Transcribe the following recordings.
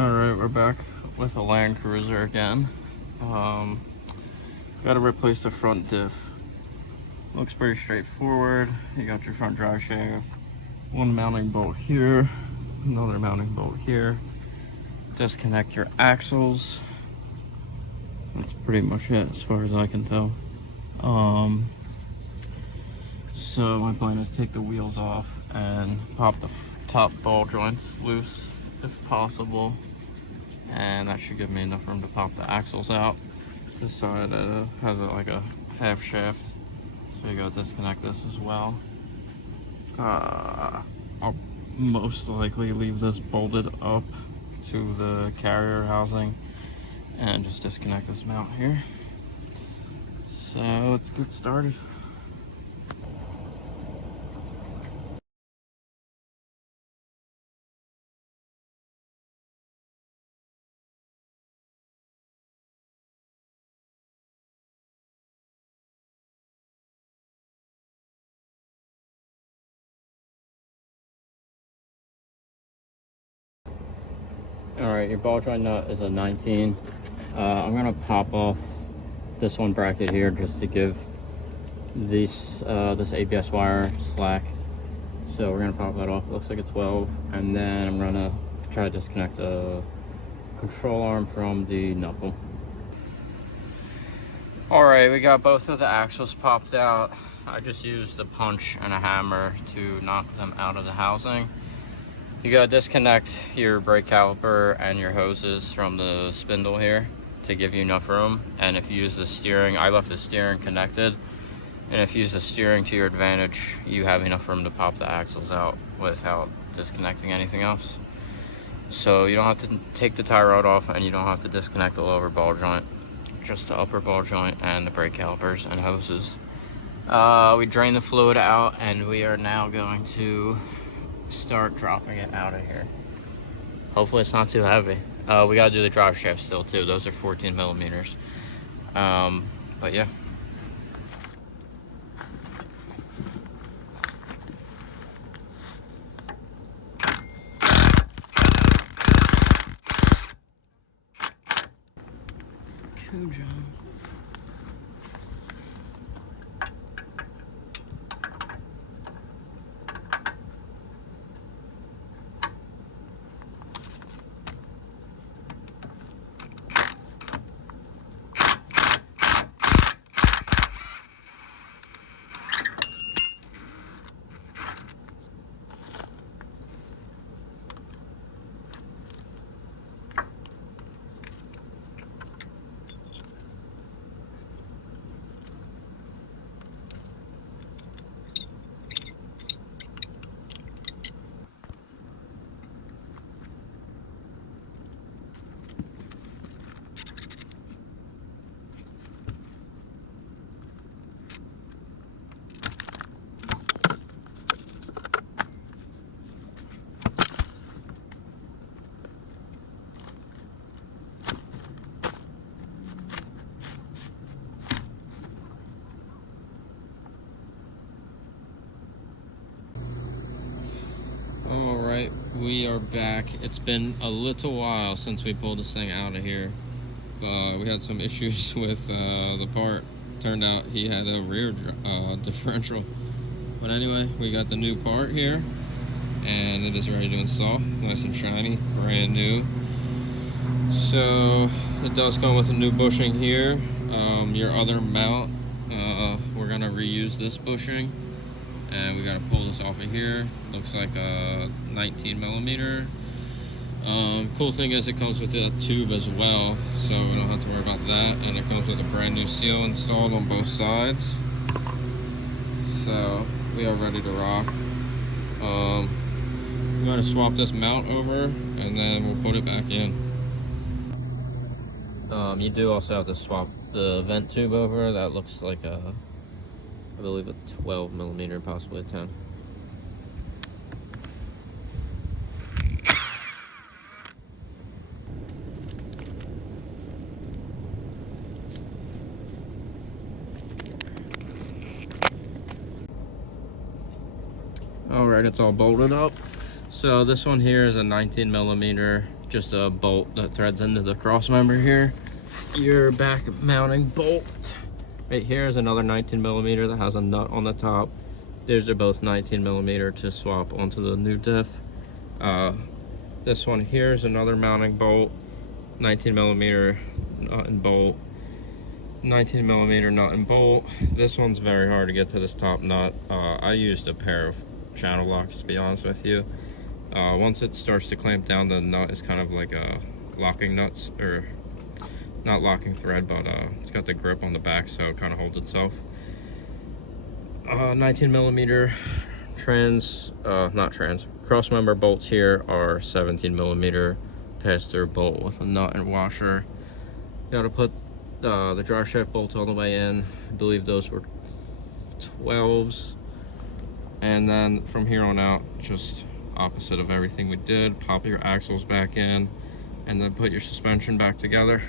Alright, we're back with a Land Cruiser again. Gotta replace the front diff. Looks pretty straightforward. You got your front drive shaft, one mounting bolt here, another mounting bolt here. Disconnect your axles. That's pretty much it as far as I can tell. So my plan is to take the wheels off and pop the top ball joints loose if possible, and that should give me enough room to pop the axles out. This side has like a half shaft, so you gotta disconnect this as well. I'll most likely leave this bolted up to the carrier housing and just disconnect this mount here. So let's get started. Alright, your ball joint nut is a 19. I'm gonna pop off this one bracket here just to give this ABS wire slack. So we're gonna pop that off. It looks like a 12, and then I'm gonna try to disconnect the control arm from the knuckle. Alright, we got both of the axles popped out. I just used a punch and a hammer to knock them out of the housing. You gotta disconnect your brake caliper and your hoses from the spindle here to give you enough room. And if you use the steering, I left the steering connected, and if you use the steering to your advantage, you have enough room to pop the axles out without disconnecting anything else. So you don't have to take the tie rod off, and you don't have to disconnect the lower ball joint, just the upper ball joint and the brake calipers and hoses. We drained the fluid out, and we are now going to start dropping it out of here. Hopefully it's not too heavy. We gotta do the drive shaft still too. Those are 14 millimeters. But yeah. Good job. Alright, we are back. It's been a little while since we pulled this thing out of here. We had some issues with the part. Turned out he had a rear differential. But anyway, we got the new part here, and it is ready to install. Nice and shiny, brand new. So it does come with a new bushing here. Your other mount, we're gonna reuse this bushing, and we gotta pull this off of here. Looks like a 19 millimeter. Cool thing is it comes with a tube as well, so we don't have to worry about that, and it comes with a brand new seal installed on both sides. So we are ready to rock. I'm going to swap this mount over, and then we'll put it back in. You do also have to swap the vent tube over. That looks like I believe a 12 millimeter, possibly a 10. All right, it's all bolted up. So this one here is a 19 millimeter just a bolt that threads into the cross member here. Your back mounting bolt right here is another 19 millimeter that has a nut on the top. These are both 19 millimeter to swap onto the new diff. This one here is another mounting bolt, 19 millimeter nut and bolt, 19 millimeter nut and bolt. This one's very hard to get to this top nut. I used a pair of channel locks, to be honest with you. Once it starts to clamp down, the nut is kind of like a locking nuts, or not locking thread, but it's got the grip on the back, so it kind of holds itself. 19 millimeter cross member bolts here are 17 millimeter pass-through bolt with a nut and washer. You gotta put the jar shaft bolts all the way in. I believe those were 12s. And then from here on out, just opposite of everything we did. Pop your axles back in and then put your suspension back together.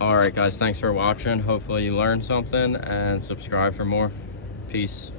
All right guys, thanks for watching. Hopefully you learned something, and subscribe for more. Peace.